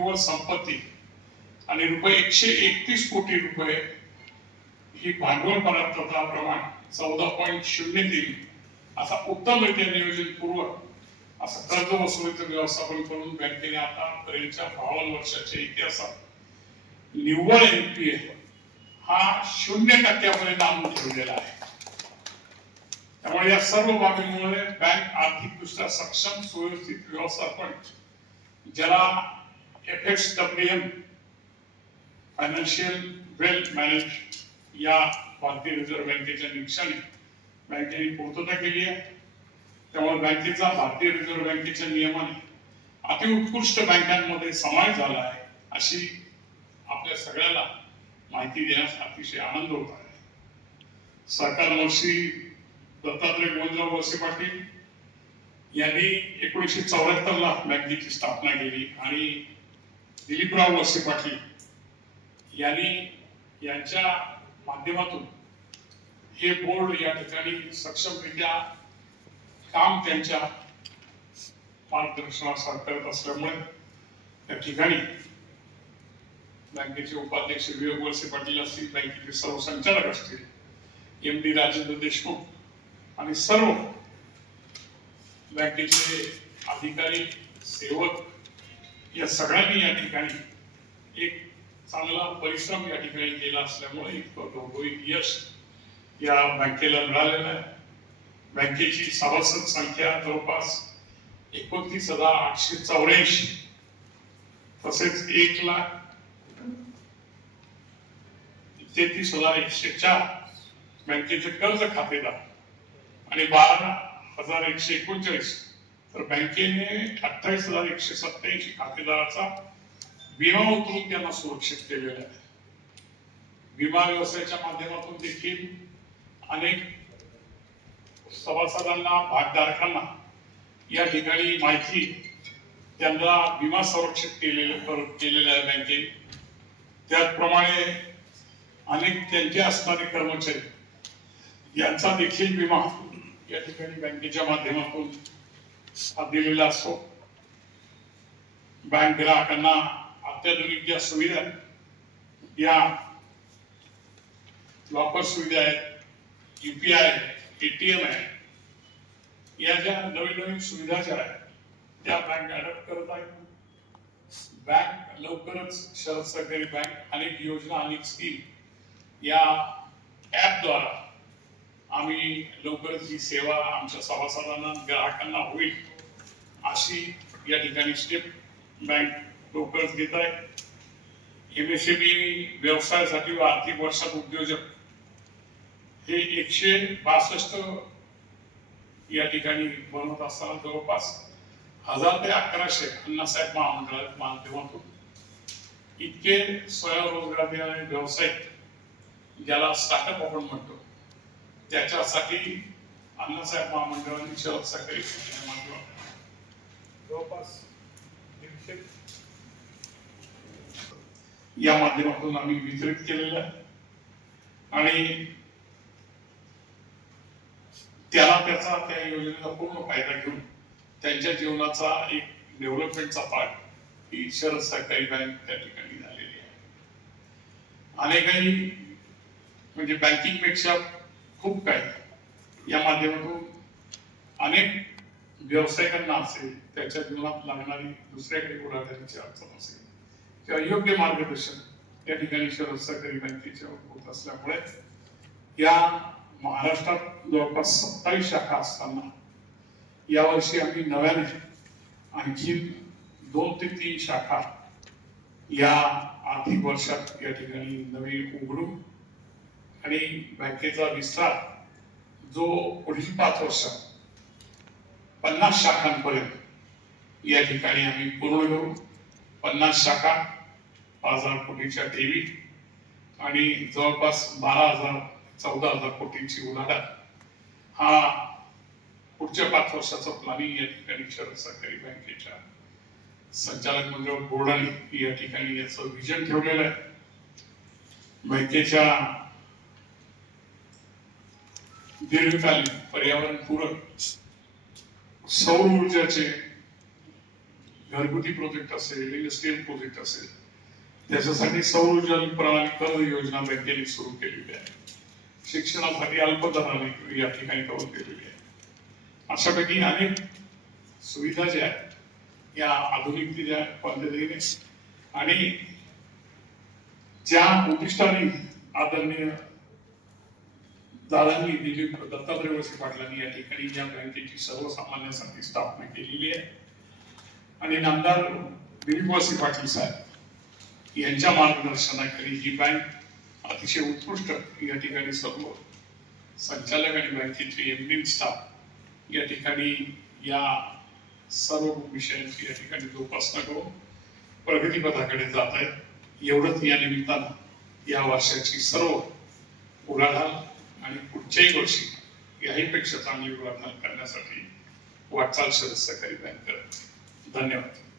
निव्वळ संपत्ती आणि रुपये एकशे एकतीस कोटी रुपये ही भांडवल पदार्थाचा प्रमाण चौदा पॉईंट शून्य तीन असा उत्तम रित्या नियोजनपूर्वक असं कर्ज वसुलीचं व्यवस्थापन करून बँकेने आतापर्यंतच्या बावन्न वर्षाच्या इतिहासात निव्वळ एनपीए हा शून्य टक्क्यापर्यंत आणून ठेवलेला आहे. त्यामुळे या सर्व बाबींमुळे बँक आर्थिकदृष्ट्या सक्षम सुव्यवस्थित व्यवस्थापन ज्याला F W financial well manage या भारतीय रिझर्व्ह बँकेच्या निकषाने बँकेने पूर्तता केली आहे. त्यामुळे बँकेचा भारतीय रिझर्व्ह बँकेच्या नियमाने अतिउत्कृष्ट बँकांमध्ये समावेश झाला आहे अशी आपल्या सगळ्याला माहिती देण्यास अतिशय आनंद होत आहे. सरकार वर्षी दत्तात्रय गोविंदराव वळसे पाटील यांनी एकोणीसशे चौऱ्याहत्तर ला बँकेची स्थापना केली आणि दिलीपराव वळसे पाटील यांनी यांच्या माध्यमातून हे बोर्ड या ठिकाणी सक्षमरित्या काम त्यांच्या मार्गदर्शनानुसार करत असल्यामुळे त्या ठिकाणी बँकेचे उपाध्यक्ष विवेक वळसे पाटील असतील बँकेचे सर्व संचालक असतील एम डी राजेंद्र देशमुख आणि सर्व बँकेचे अधिकारी सेवक या सगळ्यांनी या ठिकाणी एक चांगला परिश्रम या ठिकाणी केला असल्यामुळे इतकं घवघवीत यश या बँकेला मिळालेलं आहे. बँकेची सभासद संख्या जवळपास एकोणतीस हजार आठशे चौऱ्याऐंशी तसेच एक लाख तेहतीस हजार एकशे चार बँकेचे कर्ज खातेदार आणि बारा हजार एकशे एकोणचाळीस तर बँकेने अठ्ठावीस हजार एकशे सत्याऐंशी खातेदाराचा विमा उतरून त्यांना सुरक्षित केलेला आहे. विमा व्यवसायाच्या माध्यमातून देखील अनेक सभासदांना भागधारकांना या ठिकाणी माहिती त्यांना विमा संरक्षित केलेलं कर- आहे बँकेने. त्याचप्रमाणे अनेक त्यांचे असणारे कर्मचारी यांचा देखील विमा या ठिकाणी बँकेच्या माध्यमातून हा दिलेला असतो बँक ग्राहकांना अत्याधुनिक ज्या सुविधा आहेत, या लॉकर सुविधा आहेत युपीआय एटीएम आहे या ज्या नवीन नवीन सुविधा ज्या आहेत त्या बँक अडॉप्ट करत आहेत. बँक लवकरच शरद सहकारी बँक अनेक योजना अनेक स्कीम या ऍपद्वारा आम्ही लवकरच ही सेवा आमच्या सभासदांना ग्राहकांना होईल. अशी या ठिकाणी स्टेप बँक लवकरच घेत आहे. एमएसएमई व्यवसायासाठी व आर्थिक वर्षात उद्योजक. हे एकशे बासष्ट या ठिकाणी बनवत असताना जवळपास हजार ते अकराशे अण्णासाहेब महामंडळाच्या माध्यमातून इतके स्वयंरोजगार देणारे व्यावसायिक ज्याला स्टार्टअप आपण म्हणतो त्याच्यासाठी अण्णासाहेब महामंडळाने शहर सहकारी माध्यमात जवळपास दीडशे. या माध्यमातून आम्ही वितरित केलेलं आहे. आणि त्याला त्याचा त्या योजनेचा पूर्ण फायदा घेऊन त्यांच्या जीवनाचा एक डेव्हलपमेंटचा पार्ट ही शरद सहकारी बँक त्या ठिकाणी झालेली आहे. अनेकही म्हणजे बँकिंगपेक्षा खूप काही या माध्यमातून अनेक व्यावसायिकांना असेल त्याच्या जीवनात लागणारी दुसऱ्याकडे पुढाकाराची अडचण असेल. किंवा योग्य मार्गदर्शन या ठिकाणी शरद सहकारी बँकेच्या होत असल्यामुळे या महाराष्ट्रात जवळपास सत्तावीस शाखा असताना यावर्षी आम्ही नव्याने आणखी दोन ते तीन शाखा या आर्थिक वर्षात या ठिकाणी नवीन उघडू आणि बँकेचा विस्तार जो पुढील पाच वर्षात पन्नास शाखांपर्यंत. या ठिकाणी आम्ही पूर्ण करू. पन्नास शाखा पाच हजार कोटीच्या ठेवी आणि जवळपास बारा हजार चौदा हजार कोटींची उलाढाल. हा पुढच्या पाच वर्षाचा प्लॅनिंग या ठिकाणी शरद सहकारी बँकेच्या संचालक मंडळ बोर्डाने या ठिकाणी याचं विजन ठेवलेलं आहे. बँकेच्या दीर्घकालीन पर्यावरण पूरक सौर ऊर्जाचे घरगुती प्रोजेक्ट असेल इंडस्ट्रियल प्रोजेक्ट असेल त्याच्यासाठी सौर ऊर्जा प्रणाली कर्ज योजना बँकेने सुरू केलेली आहे. शिक्षणासाठी अल्पदराने या ठिकाणी कवर केलेली आहे. अशापैकी अनेक सुविधा ज्या आहेत या आधुनिकतेच्या पद्धतीने आणि ज्या उद्दिष्टाने आदरणीय दादांनी दिलीप दत्तात्रय पाटलांनी या ठिकाणी या बँकेची सर्वसामान्यांसाठी स्थापना केलेली आहे. आणि नामदार दिलीप वळसे पाटील साहेब यांच्या मार्गदर्शनाखाली ही बँक अतिशय उत्कृष्ट या ठिकाणी सर्व संचालक आणि बँकेचे एमडी स्टाफ या ठिकाणी या सर्व विषयांची या ठिकाणी जोपासना करून प्रगतीपथाकडे जात आहेत. एवढंच या निमित्तानं या वर्षाची सर्व उलाढाल आणि पुढच्याही वर्षी याहीपेक्षा चांगली उलाढाल करण्यासाठी वाटचाल सदस्य करीत बँक करत धन्यवाद.